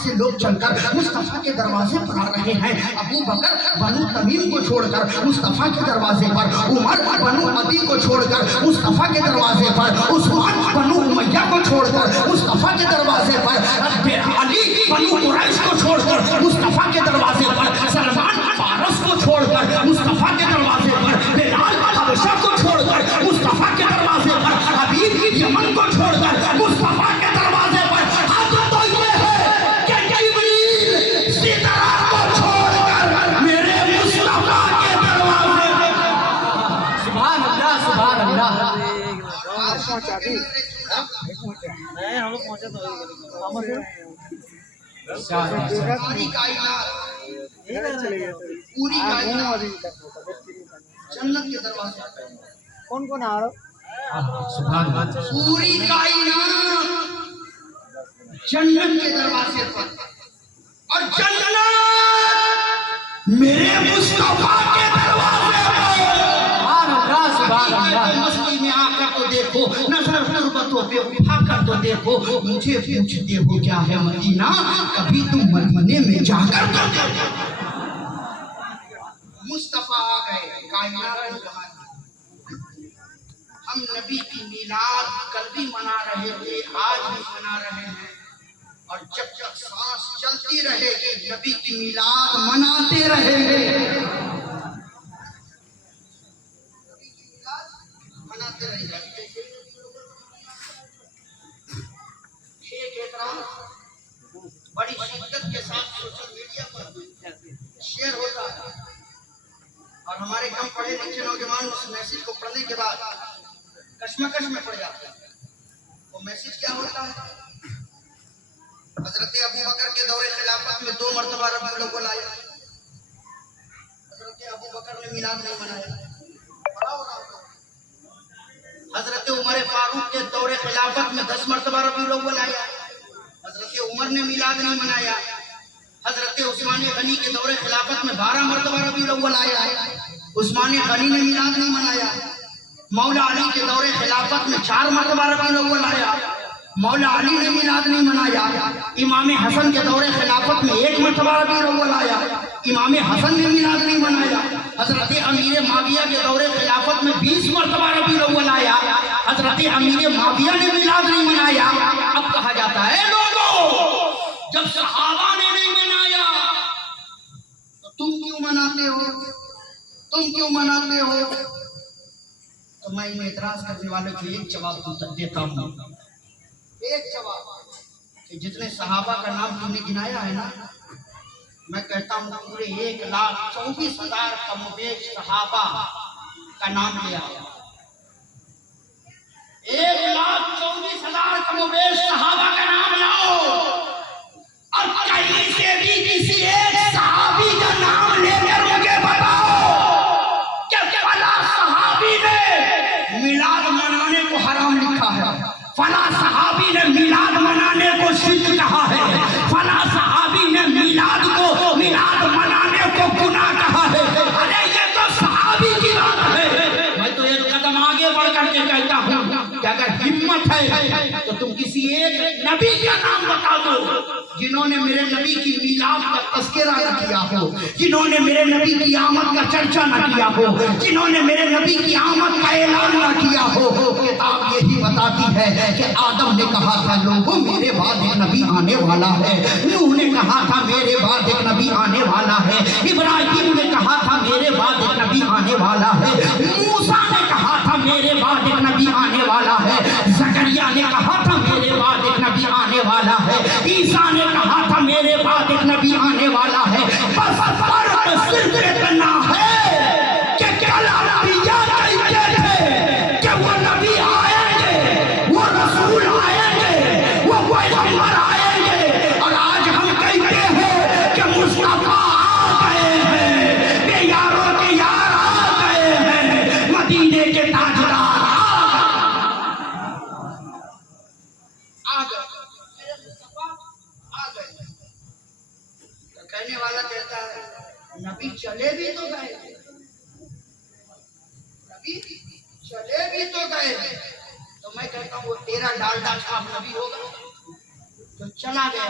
से लोग चलकर मुस्तफा के दरवाजे पर आ रहे हैं। अबू बकर बनु तमीम को छोड़कर मुस्तफा के दरवाजे पर, उमर बनु अदी को छोड़कर मुस्तफा के दरवाजे पर, उस्मान बनु उमैया को छोड़कर मुस्तफा के दरवाजे पर, अली बनु कुरैश को छोड़कर मुस्तफा के दरवाजे पर, सलमान फारस को छोड़कर मुस्तफा के दरवाजे पर, बिलाल हबशा को छोड़कर मुस्तफा के दरवाजे पर, हबीब यमन को छोड़कर मुस्तफा के दरवाजे पर। अब तो ये है कि जिब्रील सितारा को छोड़कर मेरे मुस्तफा के दरवाजे पर। सुभान अल्लाह, सुभान अल्लाह। पहुंचा दी नहीं, हम लोग पहुंचे तो सारी कायनात, पूरी कायनात जन्नत के दरवाजे पर। कौन कौन आ रहा? पूरी कायनात जन्नत के दरवाजे पर, और जन्नत मेरे मुस्तफा के दरवाजे पर। सुभान अल्लाह, सुभान अल्लाह। मस्ती में आकर तो देखो, नजर तुर्बतों पे उठाकर तो देखो, मुझे पूछते हो क्या है मदीना, कभी तुम मदीने में जाकर तो देखो। मुस्तफा आ गए, कायनात की कहानी। हम नबी की मीलाद कल भी मना रहे थे, आज भी मना रहे हैं, और जब तक सांस चलती रहेगी नबी की मीलाद मनाते रहेंगे। मनाते रहेंगे। एक बड़ी शिद्दत के साथ सोशल मीडिया पर शेयर होता है, और हमारे कम पढ़े लिखे नौजवान उस मैसेज को पढ़ने के बाद कश्मकश में पड़ जाते हैं। वो मैसेज क्या होता है? हजरत अबू बकर के दौरे खिलाफत में 2 मरतबा रबीउल अव्वल आया, हजरत अबू बकर ने मिलाद नहीं मनाया। हजरत उमर फारूक के दौरे खिलाफत में 10 मरतबा रबीउल अव्वल आया, हजरत उमर ने मिलाद नहीं मनाया। हजरत उस्मान गनी के दौरे खिलाफत में 12 मरतबा रबीउल अव्वल आया, उस्मान गनी ने मिलाद नहीं मनाया। मौला अली के दौरे खिलाफत में 4 मरतबा रबीउल अव्वल आया, मौला अली ने मिलाद नहीं मनाया। इमाम हसन के दौरे खिलाफत में 1 मरतबा रबीउल अव्वल आया, इमाम हसन ने मिलाद नहीं मनाया। हजरत अमीर माविया के दौरे खिलाफत में 20 मरतबा रबीउल अव्वल आया, हजरत अमीर माविया ने मिलाद नहीं मनाया। अब कहा जाता है लोगों, जब सहाबा ने नहीं मनाया तो तुम क्यों मनाते हो, तुम क्यों मनाते हो? तो मैं इन एतराज करने वालों को एक जवाब देता हूँ, एक जवाब कि जितने सहाबा का नाम तुमने गिनाया है ना, मैं कहता हूँ पूरे 1,24,000 कमोबेश सहाबा का नाम लिया। 1,24,000 कमोबेश सहाबा का नाम लाओ, और कहीं से भी किसी एक सहाबी का नाम लेकर मुझे बताओ कि फला सहाबी ने मिलाद मनाने को हराम लिखा है, फला सहाबी ने मिलाद मनाने को शिर्क कहा है, फला सहाबी ने मिलाद मनाने को गुनाह कहा है। अरे ये तो सहाबी की बात है। मैं तो एक कदम आगे बढ़ करके कहता हूँ कि अगर हिम्मत है तो तुम किसी एक नबी का नाम बता दो जिन्होंने मेरे नबी की मिलाद का तस्करा न किया हो, जिन्होंने मेरे नबी की आमद का चर्चा न किया हो, जिन्होंने मेरे नबी की आमद का ऐलान न किया हो। किताब यही बताती है कि आदम ने कहा था लोगों मेरे बाद एक नबी आने वाला है, नूह ने कहा था मेरे बाद एक नबी आने वाला है, इब्राहिम ने कहा था मेरे बाद एक नबी आने वाला है, मूसा ने कहा था मेरे बाद एक नबी आने वाला है, जकरिया ने कहा था मेरे बाद एक नबी आने वाला है, ईसा ने कहा था मेरे बाद एक नबी आने वाला है। बस फर्क सिर्फ इतना है कि कल अंबिया कहते थे कि वो नबी आएंगे, वो रसूल आएंगे, वो पैगंबर आएंगे, और आज हम कहते हैं कि मुस्तफा आ गए हैं, बेयारों के यार आ गए हैं, मदीने के ताजदार आ गए। कहने वाला कहता है नबी चले भी तो गए, नबी चले भी तो गए, तो मैं कहता हूँ वो तेरा डालडा छाप नबी होगा जो चला गया।